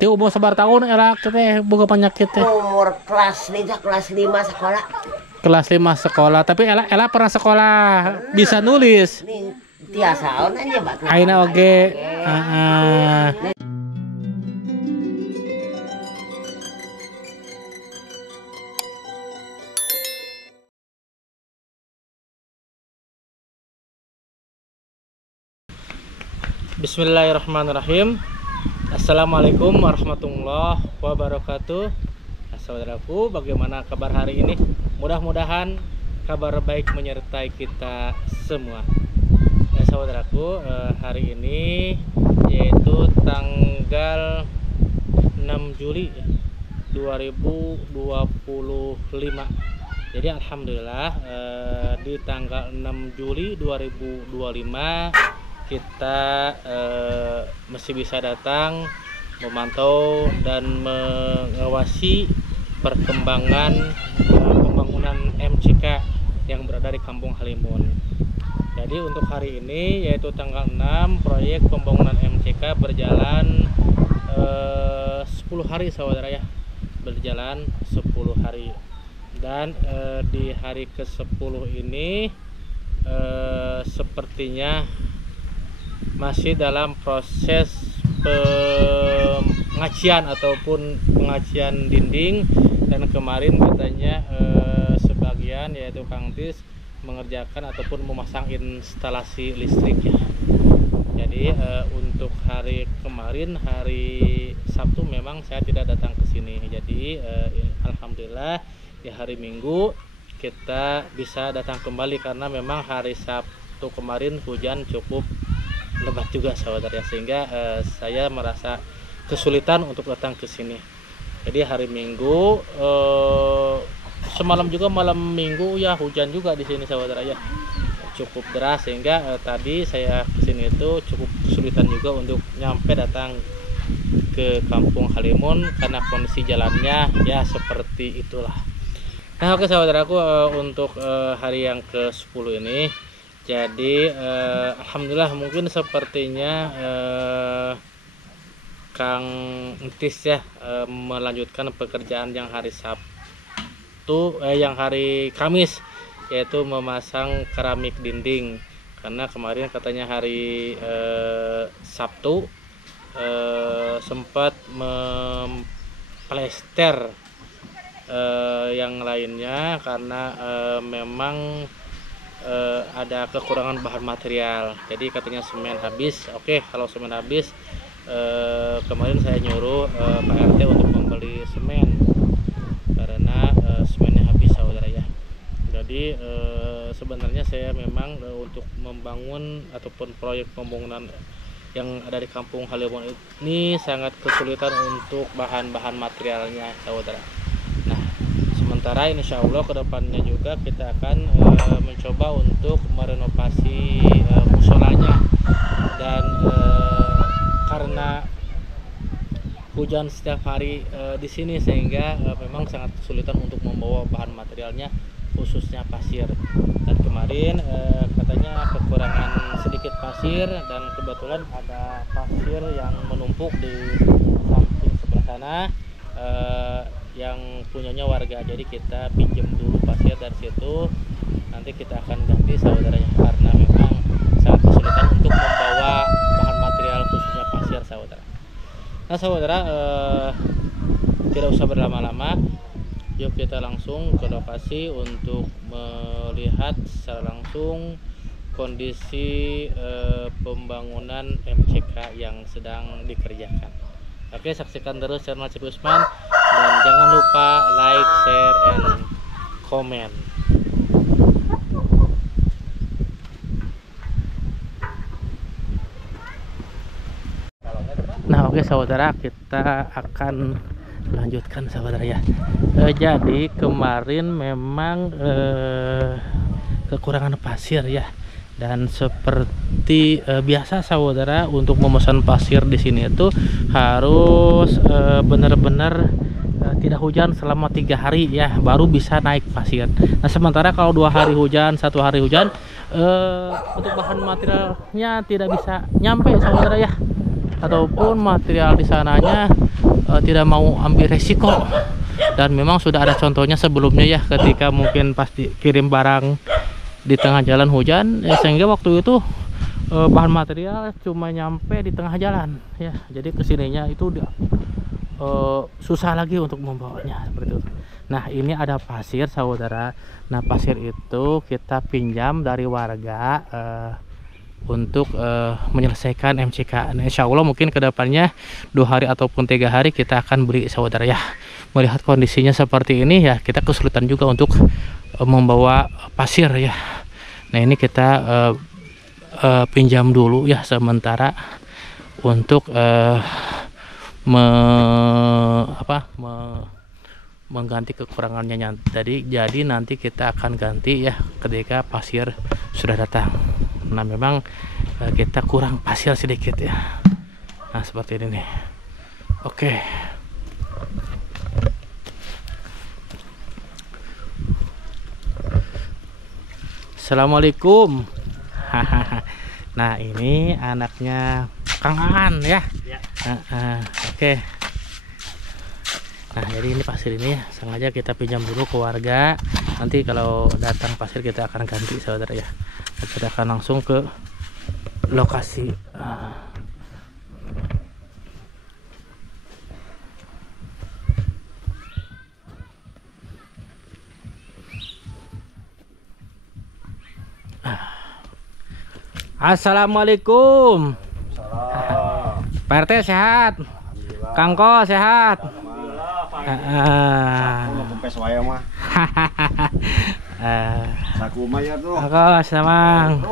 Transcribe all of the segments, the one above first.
Ti umur sabar tahun elak teh boga penyakit teh. Umur kelas 5 sekolah. Kelas 5 sekolah, tapi ela pernah sekolah bisa nulis. Nih tiasa aja Pak. Aina oge. Heeh. Bismillahirrahmanirrahim. Assalamualaikum warahmatullahi wabarakatuh. Saudaraku, bagaimana kabar hari ini? Mudah-mudahan kabar baik menyertai kita semua. Saudaraku, hari ini yaitu tanggal 6 Juli 2025. Jadi alhamdulillah di tanggal 6 Juli 2025 kita masih bisa datang memantau dan mengawasi perkembangan pembangunan MCK yang berada di Kampung Halimun. Jadi untuk hari ini yaitu tanggal 6 proyek pembangunan MCK berjalan 10 hari saudara ya, berjalan 10 hari dan di hari ke-10 ini sepertinya masih dalam proses pengacian ataupun pengacian dinding, dan kemarin katanya sebagian yaitu Kang Tis mengerjakan ataupun memasang instalasi listrik ya. Jadi untuk hari kemarin hari Sabtu memang saya tidak datang ke sini. Jadi alhamdulillah di hari Minggu kita bisa datang kembali karena memang hari Sabtu kemarin hujan cukup lebat juga saudara ya, sehingga saya merasa kesulitan untuk datang ke sini. Jadi hari Minggu semalam juga malam Minggu ya hujan juga di sini saudara ya, cukup deras, sehingga tadi saya ke sini itu cukup kesulitan juga untuk nyampe datang ke Kampung Halimun karena kondisi jalannya ya seperti itulah. Nah oke saudaraku, untuk hari yang ke-10 ini jadi alhamdulillah mungkin sepertinya Kang Entis ya melanjutkan pekerjaan yang hari Sabtu yang hari Kamis, yaitu memasang keramik dinding, karena kemarin katanya hari Sabtu sempat memplester yang lainnya karena memang ada kekurangan bahan material. Jadi katanya semen habis. Oke, kalau semen habis kemarin saya nyuruh Pak RT untuk membeli semen karena semennya habis saudara ya. Jadi sebenarnya saya memang untuk membangun ataupun proyek pembangunan yang ada di Kampung Halimun ini sangat kesulitan untuk bahan-bahan materialnya saudara. Sementara insya Allah kedepannya juga kita akan mencoba untuk merenovasi musolanya, dan karena hujan setiap hari di sini sehingga memang sangat kesulitan untuk membawa bahan materialnya khususnya pasir, dan kemarin katanya kekurangan sedikit pasir, dan kebetulan ada pasir yang menumpuk di samping sebelah sana yang punyanya warga, jadi kita pinjam dulu pasir dari situ, nanti kita akan ganti saudaranya karena memang sangat kesulitan untuk membawa bahan material khususnya pasir saudara. Nah saudara, tidak usah berlama-lama, yuk kita langsung ke lokasi untuk melihat secara langsung kondisi pembangunan MCK yang sedang dikerjakan. Oke, saksikan terus channel Cipi Usman dan jangan lupa like, share, and comment. Nah oke saudara, kita akan lanjutkan saudara ya. Jadi kemarin memang kekurangan pasir ya, dan seperti biasa saudara, untuk memesan pasir di sini itu harus benar-benar tidak hujan selama 3 hari ya baru bisa naik pasir. Nah sementara kalau 2 hari hujan, 1 hari hujan, untuk bahan materialnya tidak bisa nyampe saudara ya, ataupun material di sananya tidak mau ambil resiko. Dan memang sudah ada contohnya sebelumnya ya, ketika mungkin pasti kirim barang di tengah jalan hujan, sehingga waktu itu bahan material cuma nyampe di tengah jalan ya. Jadi kesininya itu susah lagi untuk membawanya seperti itu. Nah, ini ada pasir saudara. Nah, pasir itu kita pinjam dari warga untuk menyelesaikan MCK. Nah, insya Allah mungkin kedepannya 2 hari ataupun 3 hari kita akan beli saudara ya. Melihat kondisinya seperti ini ya, kita kesulitan juga untuk membawa pasir ya. Nah, ini kita pinjam dulu ya sementara untuk mengganti kekurangannya. Jadi nanti kita akan ganti ya ketika pasir sudah datang. Nah, memang kita kurang pasir sedikit ya. Nah, seperti ini nih. Oke. Assalamualaikum. Nah, ini anaknya Kang Aan ya. Oke. Nah, jadi ini pasir ini ya, sengaja kita pinjam dulu ke warga. Nanti kalau datang pasir kita akan ganti saudara ya. Kita akan langsung ke lokasi. Assalamualaikum. Pak RT sehat? Kang Ko sehat? Saku maya tuh. Kang Samang.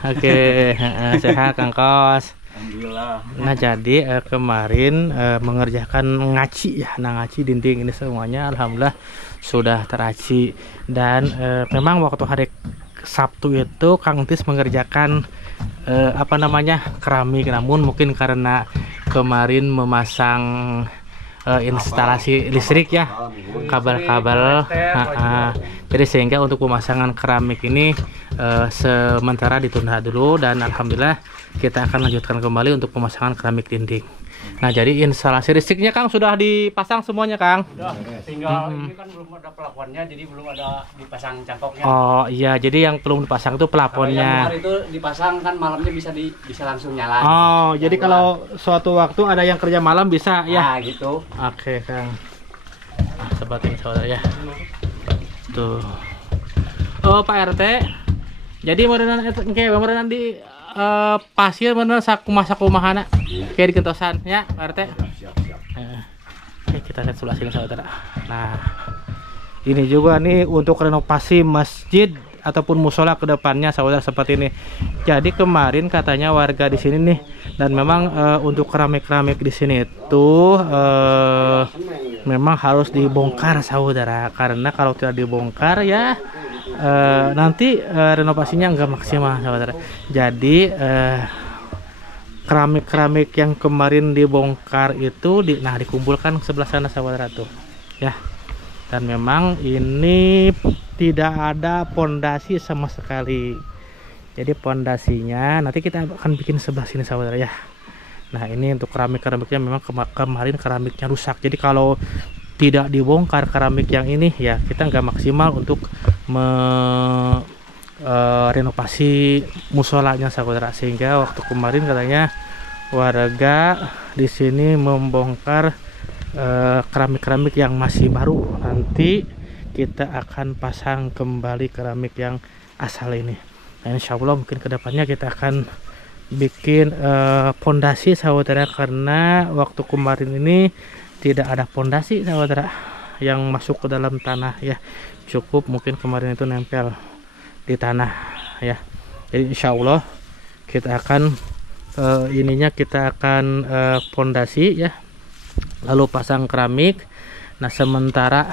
Oke, sehat Kang Kos. Alhamdulillah. Nah, jadi kemarin mengerjakan ngaci ya. Nah, ngaci dinding ini semuanya alhamdulillah sudah teraci. Dan memang waktu hari Sabtu itu Kang Tis mengerjakan keramik, namun mungkin karena kemarin memasang instalasi listrik ya, kabel-kabel, jadi sehingga untuk pemasangan keramik ini sementara ditunda dulu, dan alhamdulillah kita akan lanjutkan kembali untuk pemasangan keramik dinding. Nah, jadi instalasi listriknya Kang sudah dipasang semuanya Kang? Sudah, tinggal ini kan belum ada pelafonnya, jadi belum ada dipasang cangkoknya. Oh iya, jadi yang belum dipasang itu Kalau yang plafonnya. luar itu dipasang kan malamnya bisa langsung nyala. Oh, jadi kalau suatu waktu ada yang kerja malam bisa ya? Ya gitu. Oke Kang. Nah, seperti ini saudara ya. Tuh. Oh, Pak RT. Jadi merenang di pasir bener sakumah-sakumahana kayak di kentosan ya Pak RT. Oke, kita lihat sebelah sini saudara. Nah, ini juga nih untuk renovasi masjid ataupun musola ke depannya saudara seperti ini. Jadi kemarin katanya warga di sini nih, dan memang untuk keramik-keramik di sini itu memang harus dibongkar saudara, karena kalau tidak dibongkar ya nanti renovasinya enggak maksimal saudara. Jadi keramik-keramik yang kemarin dibongkar itu dikumpulkan sebelah sana saudara tuh ya. Dan memang ini tidak ada pondasi sama sekali. Jadi pondasinya nanti kita akan bikin sebelah sini saudara ya. Nah, ini untuk keramik-keramiknya memang kemarin keramiknya rusak. Jadi kalau tidak dibongkar keramik yang ini ya, kita nggak maksimal untuk renovasi musolanya saudara. Sehingga waktu kemarin katanya warga di sini membongkar keramik-keramik yang masih baru. Nanti kita akan pasang kembali keramik yang asal ini. Nah, insya Allah mungkin kedepannya kita akan bikin pondasi saudara, karena waktu kemarin ini tidak ada pondasi saudara yang masuk ke dalam tanah ya. Cukup mungkin kemarin itu nempel di tanah ya. Jadi insya Allah kita akan kita akan pondasi ya, lalu pasang keramik. Nah, sementara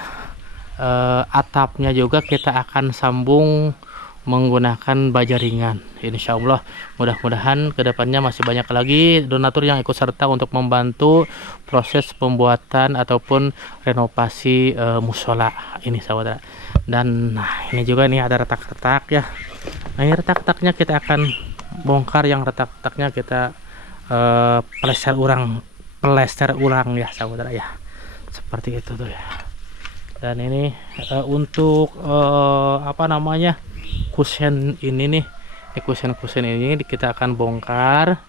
atapnya juga kita akan sambung menggunakan baja ringan. Insya Allah mudah-mudahan kedepannya masih banyak lagi donatur yang ikut serta untuk membantu proses pembuatan ataupun renovasi musola ini saudara. Dan nah, ini juga nih ada retak-retak ya. Nah, ini retak-retaknya kita akan bongkar, yang retak-retaknya kita pleser urang plester ulang ya saudara ya, seperti itu tuh ya. Dan ini untuk apa namanya, kusen ini nih, kusen ini kita akan bongkar.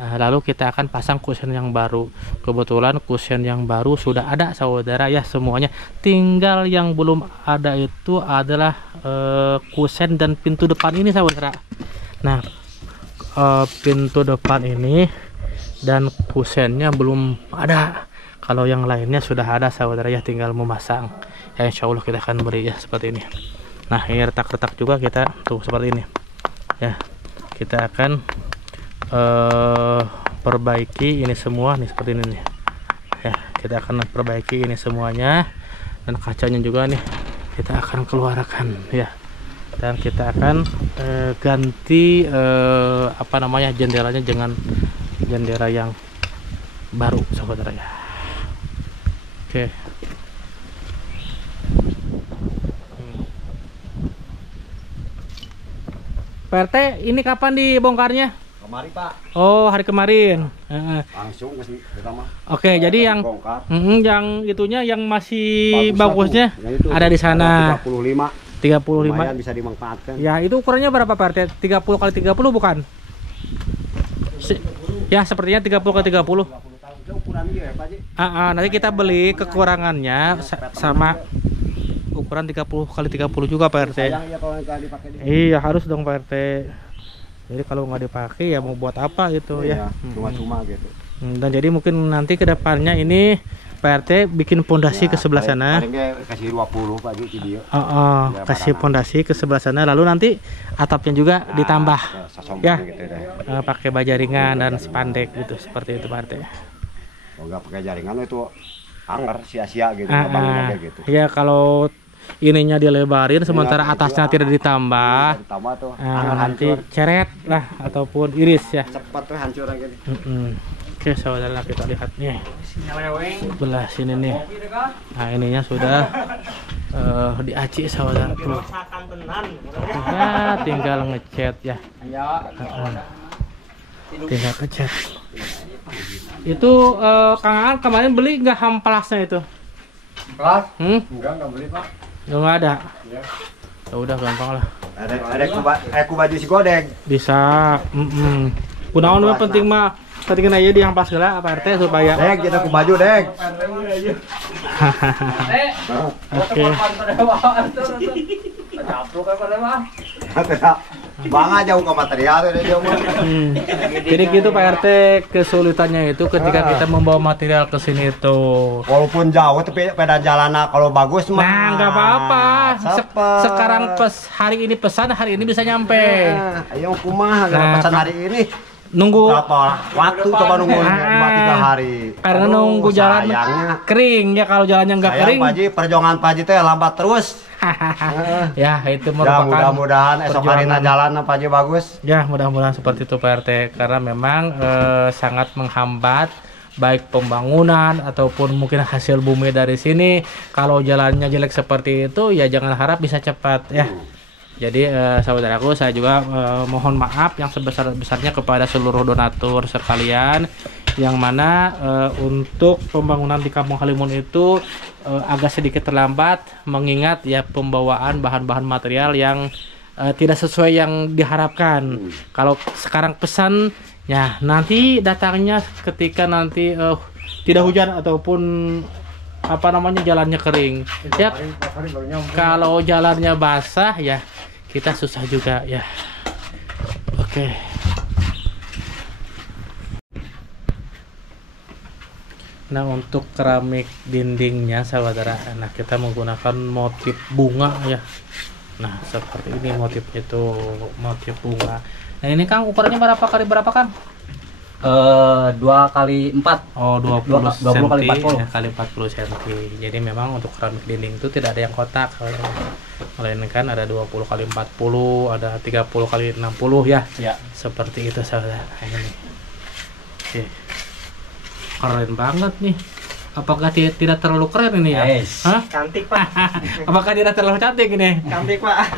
Lalu kita akan pasang kusen yang baru. Kebetulan kusen yang baru sudah ada saudara ya semuanya. Tinggal yang belum ada itu adalah kusen dan pintu depan ini saudara. Nah, pintu depan ini dan kusennya belum ada. Kalau yang lainnya sudah ada saudara ya, tinggal memasang. Ya insya Allah kita akan beri ya seperti ini. Nah, ini retak-retak juga kita tuh seperti ini. Ya, kita akan perbaiki ini semua nih seperti ini nih ya. Kita akan perbaiki ini semuanya, dan kacanya juga nih kita akan keluarkan ya, dan kita akan ganti apa namanya, jendelanya dengan jendela yang baru saudara ya. Oke. Pak RT, ini kapan dibongkarnya? Kemari Pak. Oh, hari kemarin. Langsung ke sini pertama. Oke, jadi yang bongkar. Yang itunya yang masih bagusnya Nah, itu ada di sana. 35. 35. Lumayan bisa dimanfaatkan. Ya, itu ukurannya berapa Pak RT? 30 kali 30 bukan? Ya, sepertinya 30 kali 30. Itu ukurannya ya Pak Ji. Nanti kita beli kekurangannya sama ukuran 30 kali 30 juga Pak RT. Sayang ya kalau nggak dipakai dia. Iya, harus dong Pak RT. Jadi kalau nggak dipakai ya mau buat apa gitu ya. Cuma-cuma gitu. Dan jadi mungkin nanti kedepannya ini Pak RT bikin pondasi ke sebelah sana. Palingnya kasih 20 Pak Ji video. Ya, kasih pondasi ke sebelah sana, lalu nanti atapnya juga ditambah ya, gitu deh. pakai baja ringan dan spandek gitu, seperti itu Pak RT. Kalau nggak pakai jaringan itu angker sia-sia gitu, bangunnya gitu. Ya kalau ininya dilebarin sementara atasnya tidak ditambah, Ditambah tuh nanti ceret lah ataupun iris ya. cepat tuh hancur lagi. Oke saudara, kita lihat nih sebelah sini nih. Nah ininya sudah diaci saudara tuh. Ya tinggal ngecat ya. Tinggal ngecat. Itu Kang Aan kemarin beli nggak hamplasnya itu? Kelas? Enggak beli Pak. Nggak ada. Ya. Ya udah gampang lah. Ada baju si godeng. Bisa. Kunaon mah penting mah, penting aja di hamplas geula apa RT supaya. Dek, kita ku baju dek. Oke. Bang jauh ke material deh dia mah. Jadi gitu Pak RT, kesulitannya itu ketika kita membawa material ke sini itu. Walaupun jauh tapi peda jalanan kalau bagus mah. Nah, nggak apa-apa. Sekarang hari ini pesan, hari ini bisa nyampe. Ayo kumaha pesan hari ini. Nunggu berapa waktu coba nunggu 2-3 hari. Karena nunggu jalan kering ya, kalau jalannya nggak kering. Pak Ji, perjuangan Pak Ji teh lambat terus. Ya itu Ya merupakan mudah-mudahan esok harinya jalan Pak Ji bagus. Ya mudah-mudahan seperti itu Pak RT, karena memang sangat menghambat baik pembangunan ataupun mungkin hasil bumi dari sini. Kalau jalannya jelek seperti itu ya jangan harap bisa cepat ya. Jadi saudaraku, saya juga mohon maaf yang sebesar-besarnya kepada seluruh donatur sekalian, yang mana untuk pembangunan di Kampung Halimun itu agak sedikit terlambat, mengingat ya pembawaan bahan-bahan material yang tidak sesuai yang diharapkan. Kalau sekarang pesan ya nanti datangnya ketika nanti tidak hujan ataupun apa namanya jalannya kering. Siap. Kalau jalannya basah ya kita susah juga ya. Oke. Nah untuk keramik dindingnya saudara, nah kita menggunakan motif bunga ya. Nah seperti ini motifnya, itu motif bunga. Nah ini Kang ukurannya berapa kali berapa Kang? 2 kali 4. Oh 20 kali 40 ya, kali 40 cm. Jadi memang untuk keramik dinding itu tidak ada yang kotak, melainkan ada 20 kali 40, ada 30 kali 60 ya. Ya. Seperti itu saudara. Ini. Oke. Keren banget nih. Apakah tidak terlalu keren ini ya? Yes. Hah? Cantik Pak. Apakah tidak terlalu cantik ini? Cantik Pak.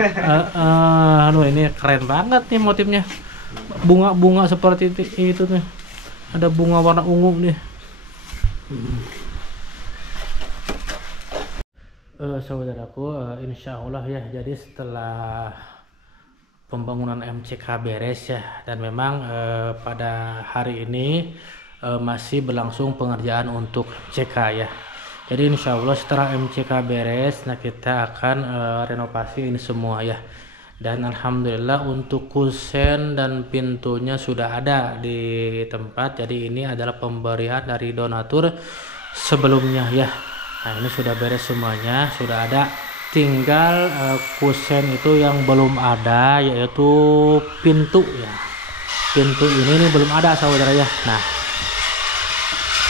Aduh ini keren banget nih motifnya. Bunga-bunga seperti itu nih. Ada bunga warna ungu nih. Saudaraku, insya Allah ya, jadi setelah pembangunan MCK beres ya, dan memang pada hari ini masih berlangsung pengerjaan untuk MCK ya. Jadi insya Allah setelah MCK beres, nah kita akan renovasi ini semua ya. Dan alhamdulillah untuk kusen dan pintunya sudah ada di tempat. Jadi ini adalah pemberian dari donatur sebelumnya ya. Nah ini sudah beres semuanya, sudah ada. Tinggal kusen itu yang belum ada, yaitu pintu ya. Pintu ini belum ada saudara ya. Nah,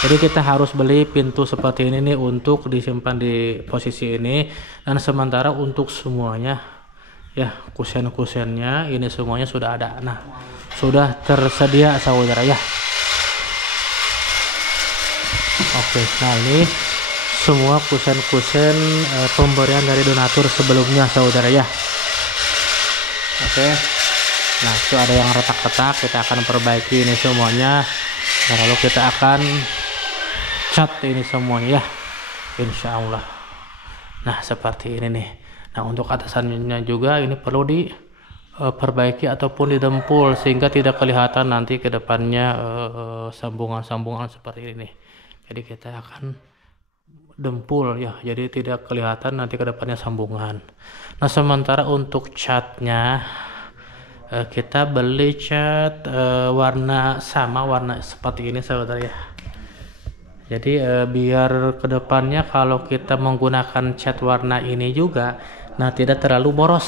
jadi kita harus beli pintu seperti ini nih untuk disimpan di posisi ini. Dan sementara untuk semuanya ya, kusen-kusennya ini semuanya sudah ada. Nah, sudah tersedia saudara ya. Oke, nah ini semua kusen-kusen pemberian dari donatur sebelumnya saudara ya. Oke, nah itu ada yang retak-retak, kita akan perbaiki ini semuanya. Nah, lalu kita akan cat ini semuanya ya, insya Allah. Nah seperti ini nih. Nah untuk atasannya juga ini perlu diperbaiki ataupun didempul sehingga tidak kelihatan nanti ke depannya sambungan-sambungan seperti ini nih. Jadi kita akan dempul ya, jadi tidak kelihatan nanti ke depannya sambungan. Nah sementara untuk catnya kita beli cat warna sama, warna seperti ini saudara ya. Jadi biar ke depannya kalau kita menggunakan cat warna ini juga, nah tidak terlalu boros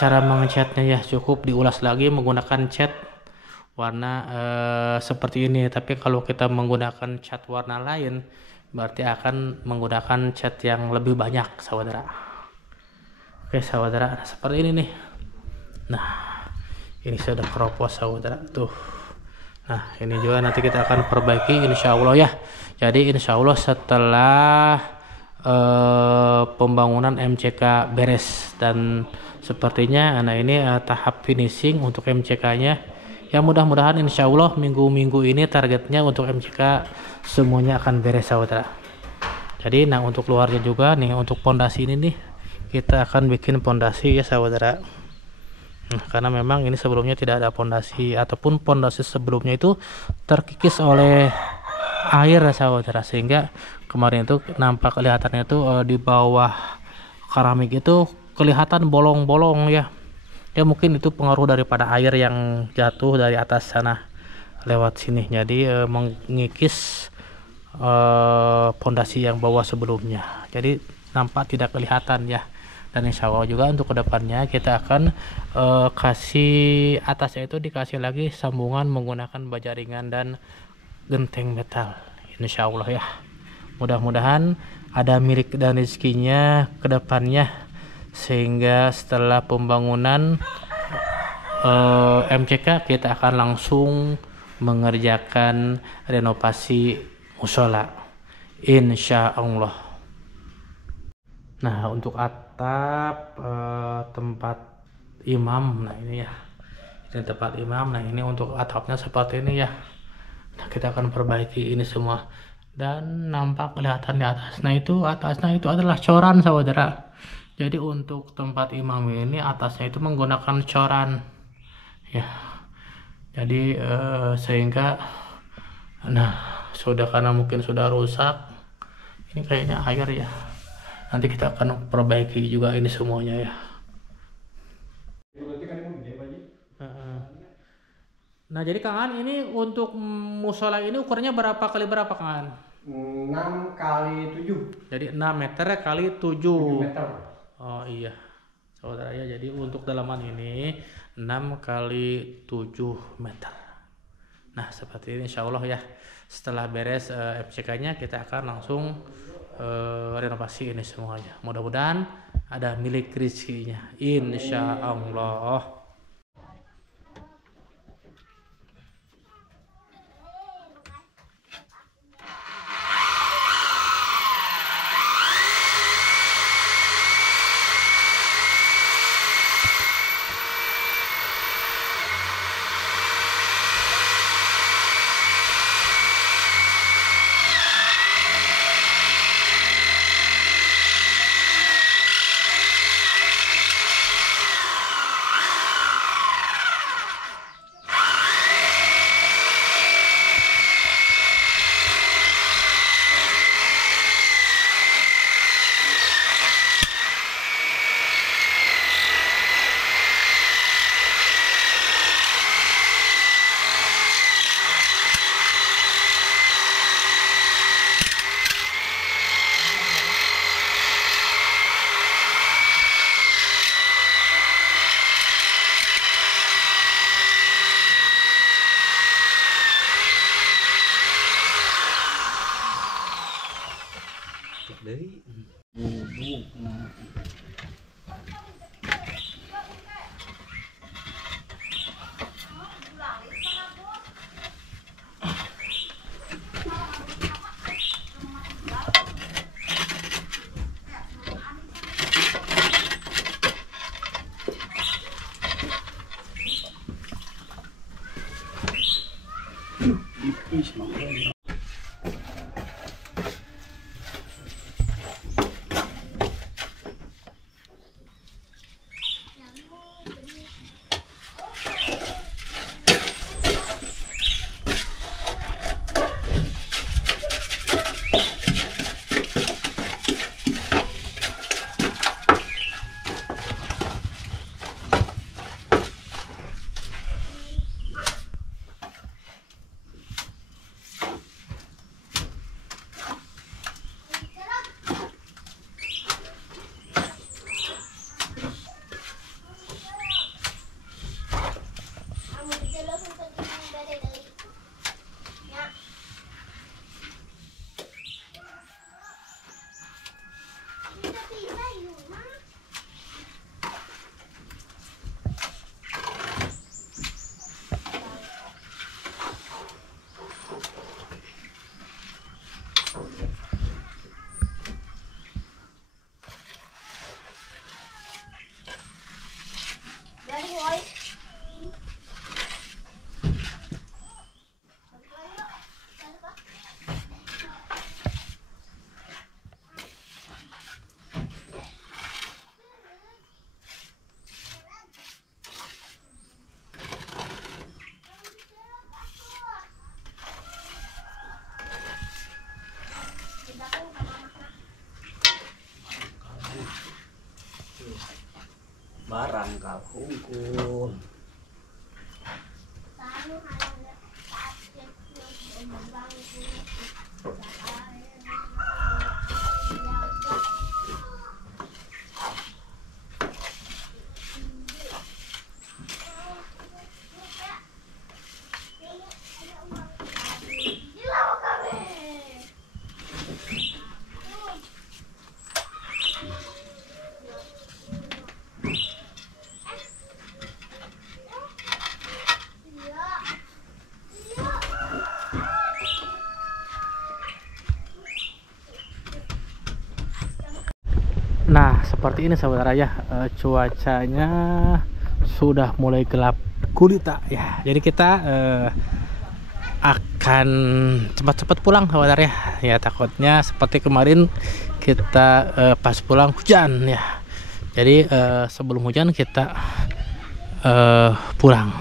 cara mengecatnya ya. Cukup diulas lagi menggunakan cat warna seperti ini. Tapi kalau kita menggunakan cat warna lain, berarti akan menggunakan cat yang lebih banyak saudara. Oke saudara, nah, seperti ini nih. Nah ini sudah keropos saudara tuh. Nah ini juga nanti kita akan perbaiki insya Allah ya. Jadi insya Allah setelah pembangunan MCK beres, dan sepertinya nah ini tahap finishing untuk MCK nya ya. Mudah-mudahan insya Allah minggu-minggu ini targetnya untuk MCK semuanya akan beres saudara. Jadi nah untuk luarnya juga nih, untuk pondasi ini nih kita akan bikin pondasi ya saudara. Nah, karena memang ini sebelumnya tidak ada pondasi, ataupun pondasi sebelumnya itu terkikis oleh air saudara, sehingga kemarin itu nampak kelihatannya itu di bawah keramik itu kelihatan bolong-bolong ya. Ya mungkin itu pengaruh daripada air yang jatuh dari atas sana lewat sini, jadi mengikis pondasi yang bawah sebelumnya, jadi nampak tidak kelihatan ya. Dan insya Allah juga untuk kedepannya kita akan kasih atasnya itu dikasih lagi sambungan menggunakan baja ringan dan genteng metal insya Allah ya. Mudah-mudahan ada milik dan rezekinya kedepannya, sehingga setelah pembangunan MCK kita akan langsung mengerjakan renovasi musola insya Allah. Nah untuk atap tempat imam, nah ini ya, ini tempat imam. Nah ini untuk atapnya seperti ini ya. Nah kita akan perbaiki ini semua, dan nampak kelihatan di atas. Nah itu atasnya itu adalah coran saudara. Jadi untuk tempat imam ini atasnya itu menggunakan coran ya. Jadi sehingga nah sudah, karena mungkin sudah rusak, ini kayaknya air ya. Nanti kita akan perbaiki juga ini semuanya ya. Nah jadi Kang An, ini untuk musola ini ukurannya berapa kali berapa Kang An? 6 kali 7. Jadi 6 meter kali 7 meter. Oh iya saudara ya, jadi untuk dalaman ini 6 kali 7 meter. Nah seperti ini insya Allah ya. Setelah beres MCK nya kita akan langsung renovasi ini semuanya. Mudah-mudahan ada milik rezekinya insya Allah. deui. Bubuk nah. Barang kahungkul. Nah, seperti ini saudara ya, cuacanya sudah mulai gelap gulita ya. Jadi kita akan cepat-cepat pulang saudara ya. Ya takutnya seperti kemarin kita pas pulang hujan ya. Jadi sebelum hujan kita pulang.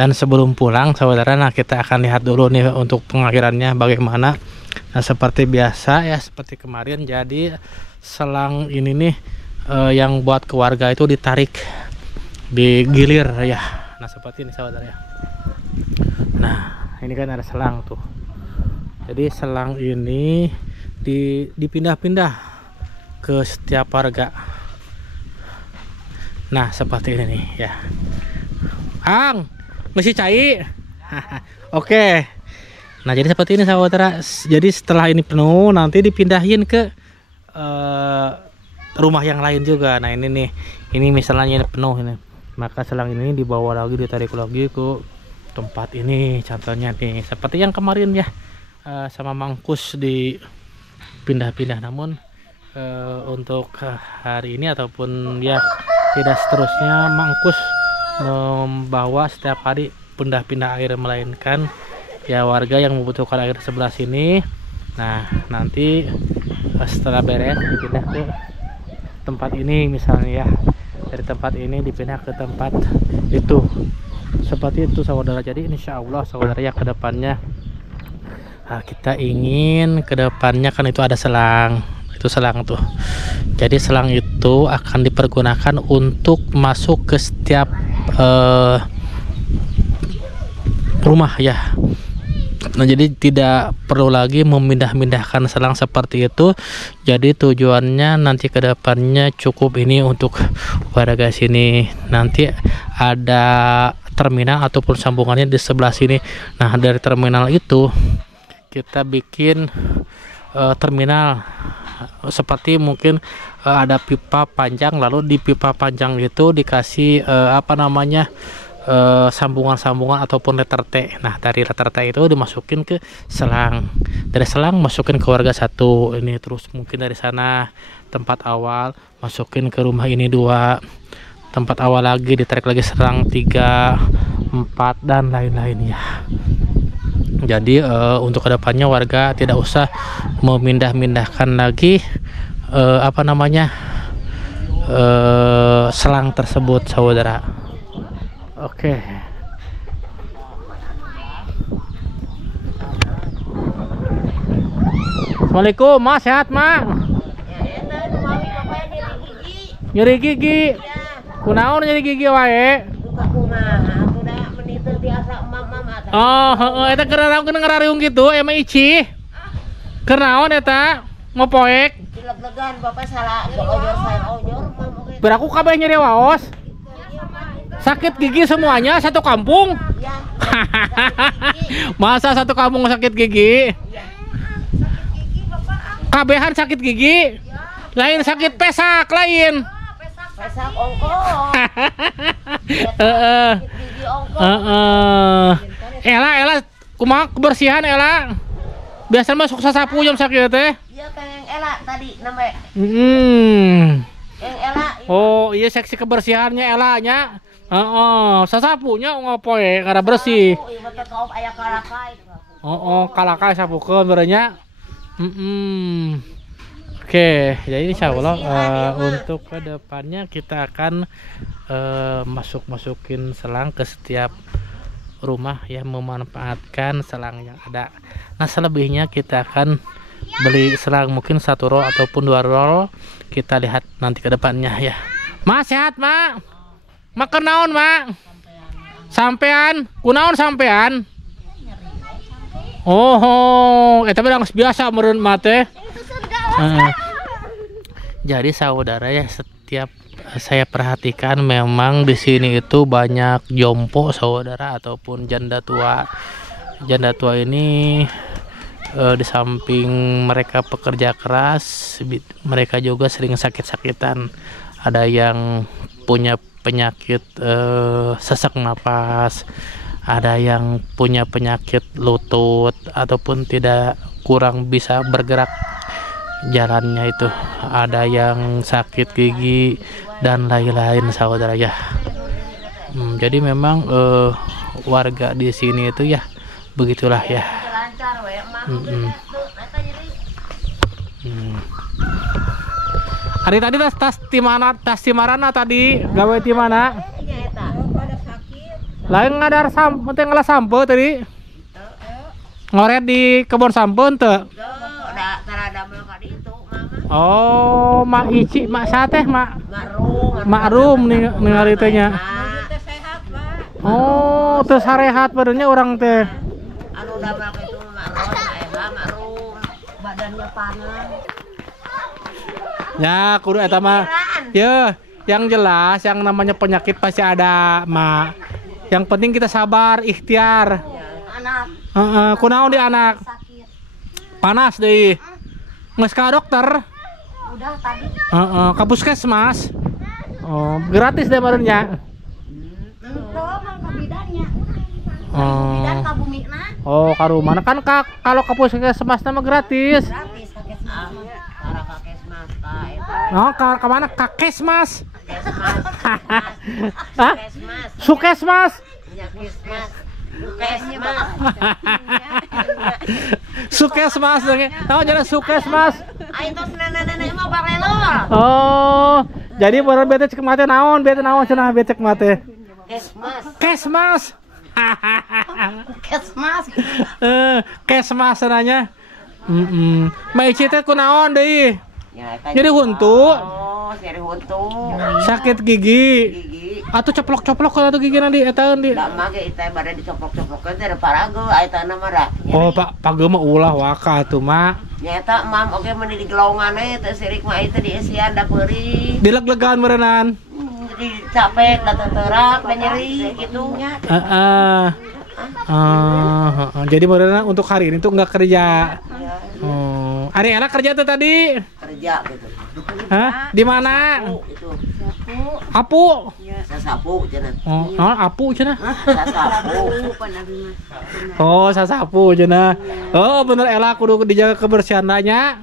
Dan sebelum pulang saudara, nah kita akan lihat dulu nih untuk pengakhirannya bagaimana. Nah seperti biasa ya, seperti kemarin, jadi selang ini nih yang buat keluarga itu ditarik, digilir ya. Nah seperti ini saudara ya. Nah ini kan ada selang tuh, jadi selang ini dipindah-pindah ke setiap warga. Nah seperti ini nih ya. Ang masih cair. Oke. Nah jadi seperti ini saudara. Jadi setelah ini penuh nanti dipindahin ke rumah yang lain juga. Nah ini nih, ini misalnya ini penuh ini, maka selang ini dibawa lagi, ditarik lagi ke tempat ini. Contohnya nih seperti yang kemarin ya, sama mangkus dipindah-pindah. Namun untuk hari ini ataupun ya tidak seterusnya mangkus membawa setiap hari pindah-pindah air, melainkan ya warga yang membutuhkan air sebelah sini. Nah nanti setelah beres dipindah ke tempat ini misalnya ya, dari tempat ini dipindah ke tempat itu, seperti itu saudara. Jadi insya Allah saudara ya, kedepannya kita ingin kedepannya kan itu ada selang, itu selang tuh. Jadi selang itu akan dipergunakan untuk masuk ke setiap rumah ya. Nah jadi tidak perlu lagi memindah-mindahkan selang seperti itu. Jadi tujuannya nanti kedepannya cukup ini untuk warga sini. Nanti ada terminal ataupun sambungannya di sebelah sini. Nah dari terminal itu kita bikin terminal seperti mungkin ada pipa panjang, lalu di pipa panjang itu dikasih sambungan-sambungan ataupun letter T. Nah, dari letter T itu dimasukin ke selang, dari selang masukin ke warga satu ini, terus mungkin dari sana tempat awal masukin ke rumah ini 2, tempat awal lagi ditarik lagi selang 3, 4 dan lain-lainnya. Jadi untuk kedepannya warga tidak usah memindah-mindahkan lagi selang tersebut, saudara. Oke. Assalamualaikum, Mas, sehat, Mak? Nyeri gigi. Kunaon nyeri gigi wae? Oh, eta ngarariung gitu, emang ici. Kenaon eta? Ngopoek. Dileg-legan Bapak salah onyor. Beraku kabeh nyeri waos. Sakit gigi semuanya satu kampung. Ya. Masa satu kampung sakit gigi? Kabehan sakit gigi. Lain sakit pesak lain. Pesak ongkong. Gigi ongkong. Ela kumaha kebersihan Ela? Biasa masuk sasapu jam sakit teh. Iya yang Ela tadi namanya. Yang Ela. Oh, iya seksi kebersihannya Ela nya. Sasapunya ngopoe karena bersih. Kalakai sapukeun berenya. Oke, jadi insya Allah untuk kedepannya kita akan masukin selang ke setiap rumah ya, memanfaatkan selang yang ada. Nah, selebihnya kita akan beli selang mungkin 1 roll ataupun 2 roll. Kita lihat nanti ke depannya ya. Mas, sehat, Mak? Makan naon, Mak? Sampean? Kunaon sampean? Oh, eta mah biasa meureun mah teh. Jadi saudara ya, setiap saya perhatikan memang di sini itu banyak jompo saudara ataupun janda tua. Janda tua ini di samping mereka pekerja keras, mereka juga sering sakit-sakitan. Ada yang punya penyakit sesak napas, ada yang punya penyakit lutut ataupun tidak kurang bisa bergerak jalannya itu, ada yang sakit gigi dan lain-lain saudara ya. Jadi memang warga di sini itu ya begitulah ya. Hari tadi tas timarana tadi gawe di mana? Lain ngadar penting ngalah sampo tadi. Ngoret di kebun sampo teu? Oh, Mak Ici, Mak Sateh, Mak Rum ningali teh nya. Oh, teu sarehat badannya orang teh. Anu damel kitu Mak Rum, badannya panas. Ya, kudu eta mah. Ya, yang jelas yang namanya penyakit pasti ada, Mak. Yang penting kita sabar, ikhtiar. Anak. Kunaon di anak? Sakit. Panas deui. Geus ka dokter? Udah tadi. Ka puskesmas. Oh, gratis deh barunya. Bidan ka bumina. Oh, ka rumah kan kalau ka puskesmas mah gratis. Gratis kakesmas. Para kakesmas ka eta. Oh, ka mana? Kakesmas. Kakesmas. Hah? Sukesmas. Ya kesmas. Sukesmas. Sukesmas dong. Tahu jadi sukesmas. Ai tos nenek-nenek mah barelo. Oh, jadi baru bete cek mate naon cenah bete cek mate. Kesmas. Kesmas. Kesmas. Kesmas cenanya. Mbak Ici teh kunaon deui? Ya, eta Jadi huntu. Oh, nyeri huntu. Sakit gigi. Gigi. Atuh coplok-coplok kalau gigi nanti eta di. Da mah ge eta bade dicoplok-coplokkeun teh parago eta na mah da. Oh, Pak pageu mah ulah waka tuh, Mak. Nya eta mam oge mun di gelongan teh sirik mah itu diisian da peuri. Dileg-legan meureunnan. Jadi capek da teurak da nyeri kitu nya. Jadi meureunna untuk hari ini tuh enggak kerja. Oh, Ari Ela kerja tuh tadi. Kerja kerja gitu. Hah? Di mana? Itu Apu. sasapu cenah. Oh, apu cenah. Sasapu. Oh, sasapu cenah. Oh, bener Ela kudu dijaga kebersihan nya.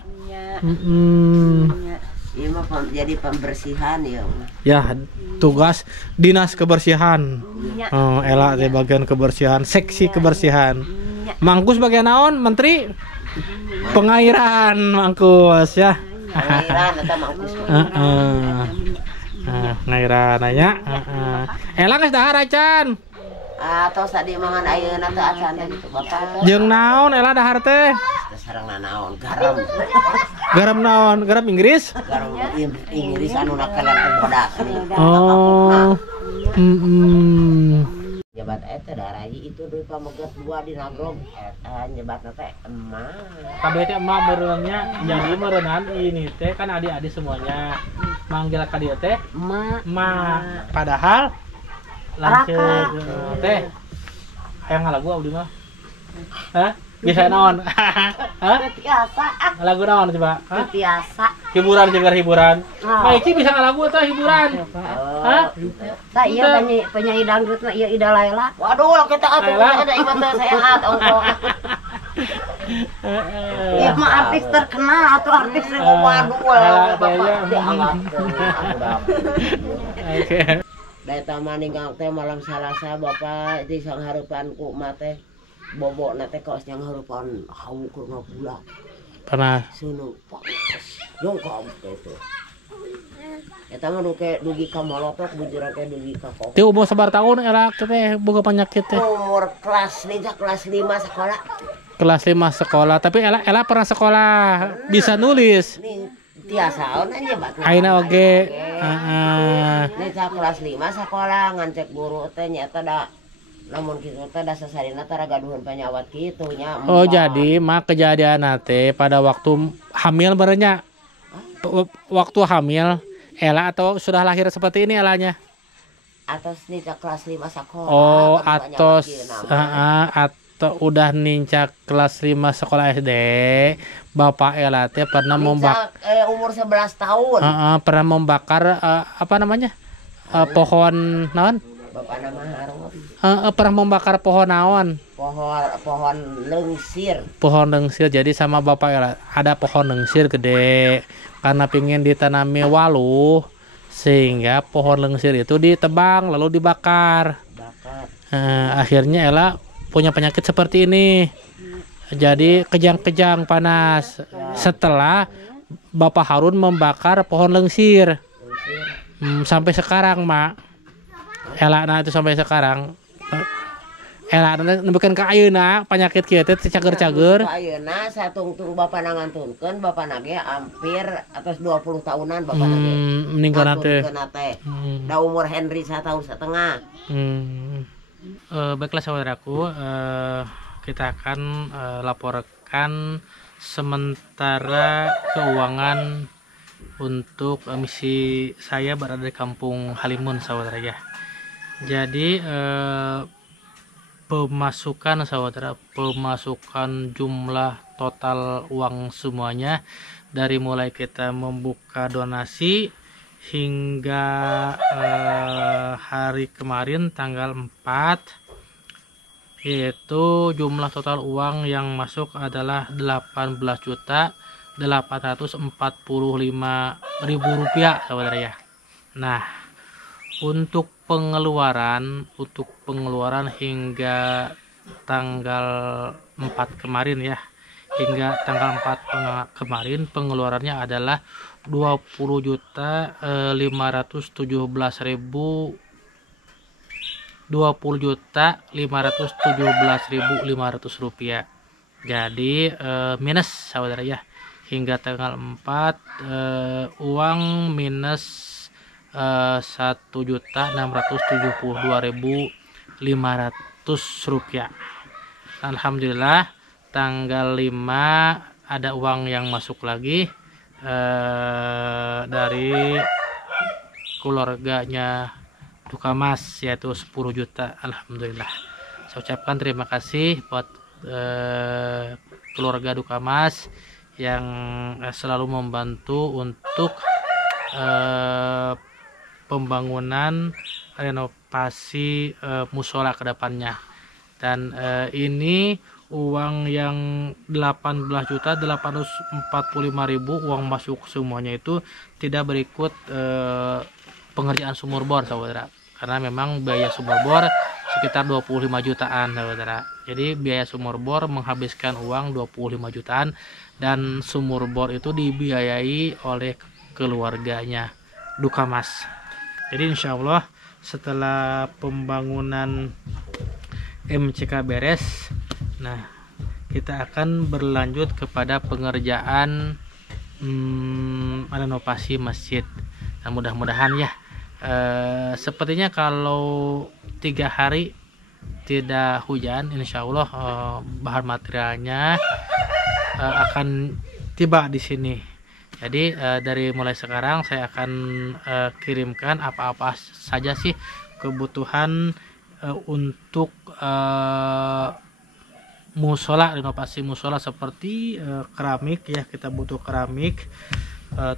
Iya mah jadi pembersihan ya. Ya, tugas dinas kebersihan. Oh, Ela di bagian kebersihan, seksi kebersihan. Mangkus bagian naon, Menteri? Pengairan Mangkus ya. Pengairan eta mangkus. Ngairan nya. Ela geus dahar acan. Atau sadi mangan ayeuna teh acan gitu Bapak. Jeung naon Ela dahar teh? Sareng naon garam. Garam naon? Garam Inggris? Garam Inggris anu nakalan teh bodas nih. Oh. Jabat eta darahi itu deui pamegat 2 di Nagrog eta nyebatna teh emak. Kabeh teh emak meureunnya jadi meureunnan ini teh kan adik-adik semuanya. Manggil ka dieu teh emak. Padahal lanceuk teh hayang ngalagu abdi mah. Hah? Biasa naon? Hah? Biasa Lagu naon coba? Hah? biasa. Hiburan juga hiburan. Maici bisa ngalagu teh hiburan. Hah? Tah ieu penyanyi dangdut mah ieu Ida Laila. Waduh kita atuh ada ieu teh sehat ongko. Ieu mah artis terkenal atuh artis waduh Bapak dianggap. Oke. Da eta mah ninggal teh malam Salasa Bapak di sanghareupanku mah teh bobokna teh kaos yang harupan hawu kurna pula. Pernah. Sunu panas. Dongkam itu. Eta mah dugi ka molotok bujur ke dugi ka kok. Ti umur sabar tahun Ela teh boga penyakit teh. Umur kelas 5 sekolah. Kelas 5 sekolah, tapi Ela pernah sekolah bisa nulis. Nih tiasaon aja batur. Aina oge. Nih kelas 5 sekolah ngancek guru teh nyata da namun kitu teh da sasalina teh gaduhan penyawat kitu nya. Oh, jadi mah kejadian teh pada waktu hamil berenya. Waktu hamil Ela atau sudah lahir seperti ini Elanya? Atos nih kelas 5 sekolah. Oh, atos atau udah nincak kelas 5 sekolah SD. Bapak Ela teh pernah membakar umur 11 tahun. Pernah membakar apa namanya? Pohon naon? Bapak nama Harun. Pernah membakar pohon naon? Pohon lengsir. Pohon lengsir. Jadi sama Bapak Ela ada pohon lengsir gede karena pingin ditanami waluh sehingga pohon lengsir itu ditebang lalu dibakar. Akhirnya Ela punya penyakit seperti ini. Jadi kejang-kejang panas. Setelah Bapak Harun membakar pohon lengsir. Sampai sekarang, Mak. Ela itu sampai sekarang. Ela bukan ke ayeuna penyakit kieu teh cager-cager. Ayeuna satungtung Bapak nangantunkeun, Bapak nage hampir atas 20 tahunan Bapak nage. Meninggal teh. Da umur Henry 1 tahun setengah. Baiklah saudaraku, kita akan laporkan sementara keuangan untuk misi saya berada di Kampung Halimun saudara ya. Jadi pemasukan jumlah total uang semuanya dari mulai kita membuka donasi hingga hari kemarin tanggal 4 yaitu jumlah total uang yang masuk adalah 18.845.000 rupiah saudara ya. Nah, untuk pengeluaran hingga tanggal 4 kemarin ya, hingga tanggal 4 kemarin pengeluarannya adalah 20.517.500 rupiah. Jadi minus saudara ya, hingga tanggal 4 uang minus 1.672.500 rupiah. Alhamdulillah tanggal 5 ada uang yang masuk lagi dari keluarganya Duka Mas, yaitu 10 juta. Alhamdulillah, saya ucapkan terima kasih buat keluarga Duka Mas yang selalu membantu untuk pembangunan renovasi musola ke depannya. Dan ini uang yang 18.845.000 uang masuk semuanya itu tidak berikut pengerjaan sumur bor, saudara, karena memang biaya sumur bor sekitar 25 jutaan, saudara. Jadi biaya sumur bor menghabiskan uang 25 jutaan dan sumur bor itu dibiayai oleh keluarganya Dukamas. Jadi insya Allah setelah pembangunan MCK beres, nah kita akan berlanjut kepada pengerjaan renovasi masjid. Nah mudah-mudahan ya, sepertinya kalau 3 hari tidak hujan, insya Allah bahan materialnya akan tiba di sini. Jadi dari mulai sekarang saya akan kirimkan apa-apa saja sih kebutuhan untuk musola, renovasi musola, seperti keramik ya, kita butuh keramik,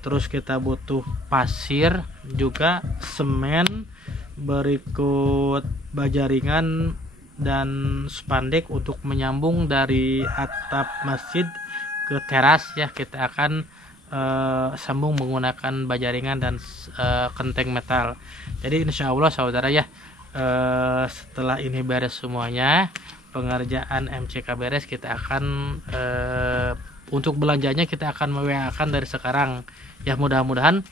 terus kita butuh pasir juga, semen, berikut baja ringan dan spandek untuk menyambung dari atap masjid ke teras ya. Kita akan sambung menggunakan baja ringan dan kenteng metal. Jadi insya Allah saudara ya, setelah ini beres semuanya, pengerjaan MCK beres, kita akan untuk belanjanya kita akan meWA-kan dari sekarang ya. Mudah-mudahan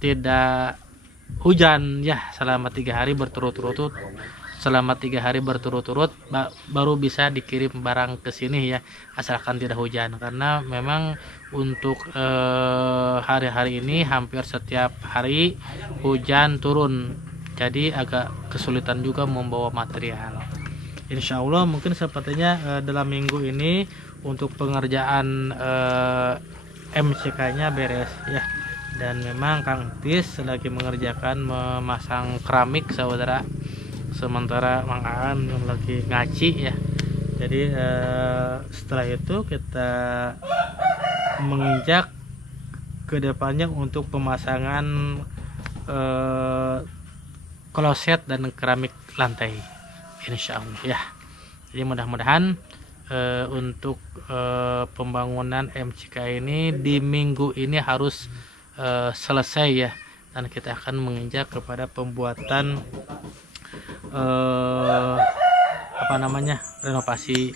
tidak hujan ya selama 3 hari berturut-turut. Selama 3 hari berturut-turut baru bisa dikirim barang ke sini ya, asalkan tidak hujan. Karena memang untuk hari-hari ini hampir setiap hari hujan turun, jadi agak kesulitan juga membawa material. Insya Allah mungkin sepertinya dalam minggu ini untuk pengerjaan MCK-nya beres ya. Dan memang Kang Tis lagi mengerjakan memasang keramik, saudara, sementara Mang Aan yang lagi ngaci ya. Jadi setelah itu kita menginjak ke depannya untuk pemasangan kloset dan keramik lantai, insya Allah ya. Jadi mudah-mudahan untuk pembangunan MCK ini di minggu ini harus selesai ya, dan kita akan menginjak kepada pembuatan renovasi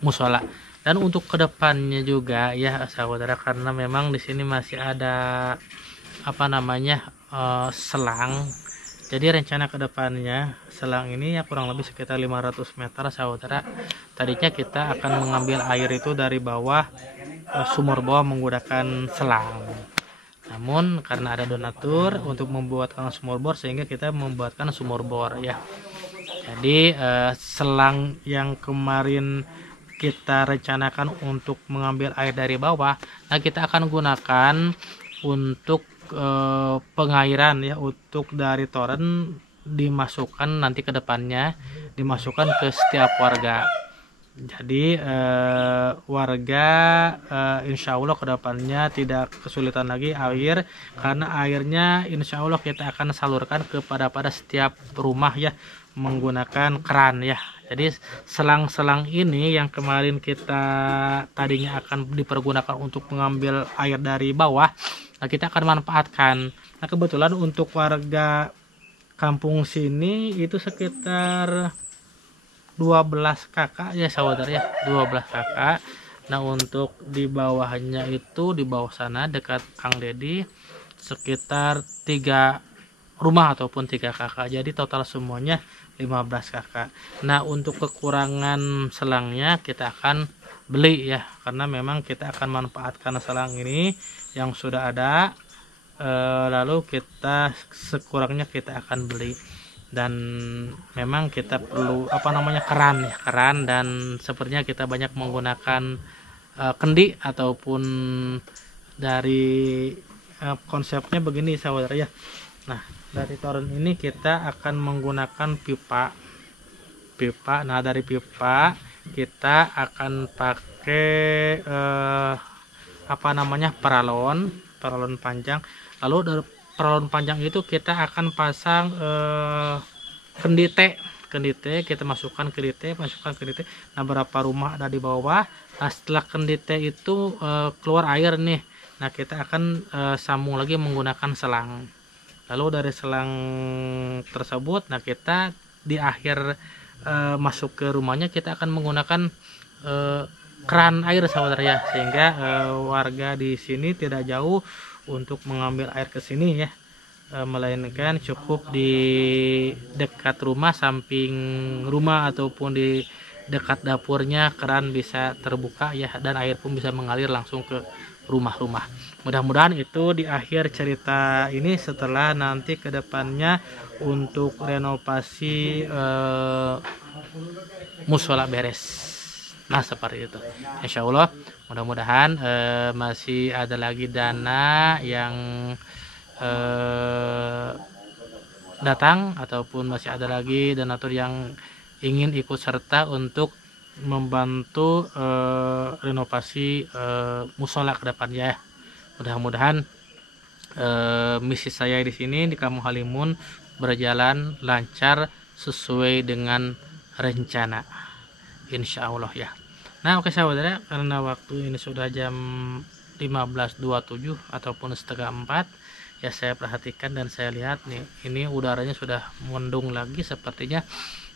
musola. Dan untuk kedepannya juga ya saudara, karena memang di sini masih ada selang. Jadi rencana kedepannya selang ini ya kurang lebih sekitar 500 meter saudara. Tadinya kita akan mengambil air itu dari bawah, sumur bawah menggunakan selang. Namun karena ada donatur untuk membuatkan sumur bor, sehingga kita membuatkan sumur bor ya. Jadi selang yang kemarin kita rencanakan untuk mengambil air dari bawah, nah kita akan gunakan untuk pengairan ya, untuk dari toren dimasukkan nanti ke depannya, dimasukkan ke setiap warga. Jadi warga insya Allah kedepannya tidak kesulitan lagi air, karena airnya insya Allah kita akan salurkan kepada setiap rumah ya, menggunakan keran ya. Jadi selang-selang ini yang kemarin kita tadinya akan dipergunakan untuk mengambil air dari bawah, nah kita akan manfaatkan. Nah kebetulan untuk warga kampung sini itu sekitar 12 kakak ya saudara ya, 12 kakak. Nah untuk di bawahnya itu, di bawah sana dekat Kang Dedi, sekitar 3 rumah ataupun 3 kakak. Jadi total semuanya 15 kakak. Nah untuk kekurangan selangnya kita akan beli ya, karena memang kita akan manfaatkan selang ini yang sudah ada, lalu kita sekurangnya kita akan beli. Dan memang kita perlu keran ya, keran, dan sepertinya kita banyak menggunakan kendi ataupun dari konsepnya begini saudara ya. Nah dari toren ini kita akan menggunakan pipa. Nah dari pipa kita akan pakai apa namanya, paralon panjang. Lalu dari paralon panjang itu kita akan pasang kendite kita masukkan kendite. Nah, berapa rumah ada di bawah. Nah, setelah kendite itu keluar air nih, nah kita akan sambung lagi menggunakan selang. Lalu dari selang tersebut, nah kita di akhir masuk ke rumahnya kita akan menggunakan keran air saudara ya, sehingga warga di sini tidak jauh untuk mengambil air ke sini ya, melainkan cukup di dekat rumah, samping rumah ataupun di dekat dapurnya keran bisa terbuka ya, dan air pun bisa mengalir langsung ke rumah-rumah. Mudah-mudahan itu di akhir cerita ini, setelah nanti kedepannya untuk renovasi musola beres. Nah, seperti itu. Insya Allah, mudah-mudahan masih ada lagi dana yang datang, ataupun masih ada lagi donatur yang ingin ikut serta untuk membantu renovasi musola ke depannya. Mudah-mudahan misi saya di sini di Kampung Halimun berjalan lancar sesuai dengan rencana, insya Allah ya. Nah, oke saudara, karena waktu ini sudah jam 15.27 ataupun setengah 4 ya, saya perhatikan dan saya lihat nih, ini udaranya sudah mendung lagi, sepertinya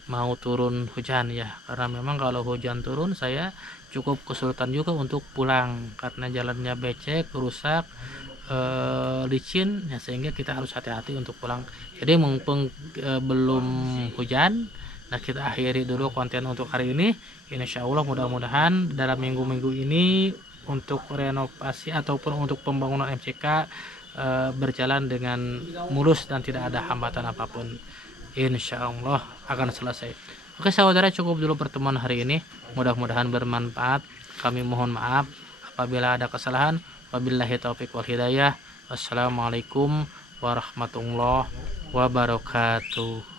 mau turun hujan ya. Karena memang kalau hujan turun saya cukup kesulitan juga untuk pulang, karena jalannya becek, rusak, licin ya, sehingga kita harus hati-hati untuk pulang. Jadi mumpung belum hujan, nah kita akhiri dulu konten untuk hari ini. Insya Allah mudah-mudahan dalam minggu-minggu ini untuk renovasi ataupun untuk pembangunan MCK berjalan dengan mulus dan tidak ada hambatan apapun. Insya Allah akan selesai. Oke saudara, cukup dulu pertemuan hari ini, mudah-mudahan bermanfaat. Kami mohon maaf apabila ada kesalahan. Wabillahi taufiq wal hidayah. Wassalamualaikum warahmatullahi wabarakatuh.